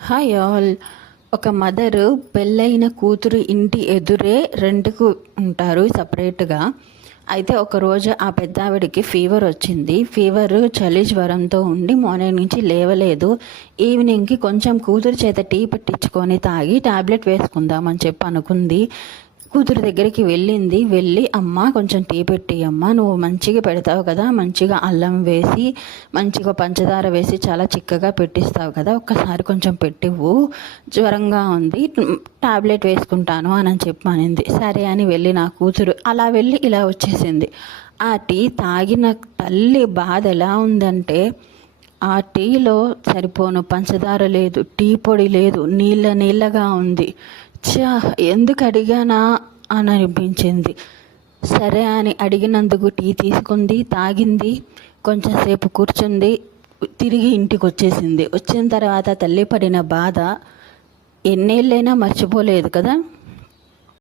Hi all. ఒక mother పెళ్ళైన కూతురు ఇంటి ఎదురే రెంట్కు ఉంటారు సపరేట్గా. అయితే ఒకరోజు ఆ పెద్దావిడికి ఫీవర్ వచ్చింది. ఫీవర్ చలి జ్వరంతో ఉండి మార్నింగ్ నుంచి లేవలేదు. ఈవినింగ్కి కొంచెం కూతురు చేత టీ పెట్టించుకొని తాగి టాబ్లెట్ వేసుకుందామని చెప్పి అనుకుంది. కూతురు దగ్గరికి వెళ్ళి అమ్మ కొంచెం టీ పెట్టి అమ్మ, నువ్వు మంచిగా పెడతావు కదా, మంచిగా అల్లం వేసి మంచిగా పంచదార వేసి చాలా చిక్కగా పెట్టిస్తావు కదా, ఒక్కసారి కొంచెం పెట్టివ్వు, జ్వరంగా ఉంది, టాబ్లెట్ వేసుకుంటాను అని చెప్పనింది. సరే అని వెళ్ళి నా కూతురు అలా వెళ్ళి ఇలా వచ్చేసింది. ఆ టీ తాగిన తల్లి బాధ ఎలా ఉందంటే, ఆ టీలో సరిపోను పంచదార లేదు, టీ పొడి లేదు, నీళ్ళగా ఉంది. చా, ఎందుకు అడిగానా అని అనిపించింది. సరే అని అడిగినందుకు టీ తీసుకుంది, తాగింది, కొంచెంసేపు కూర్చుంది, తిరిగి ఇంటికి వచ్చేసింది. వచ్చిన తర్వాత తల్లి పడిన బాధ ఎన్నేళ్ళైనా మర్చిపోలేదు కదా.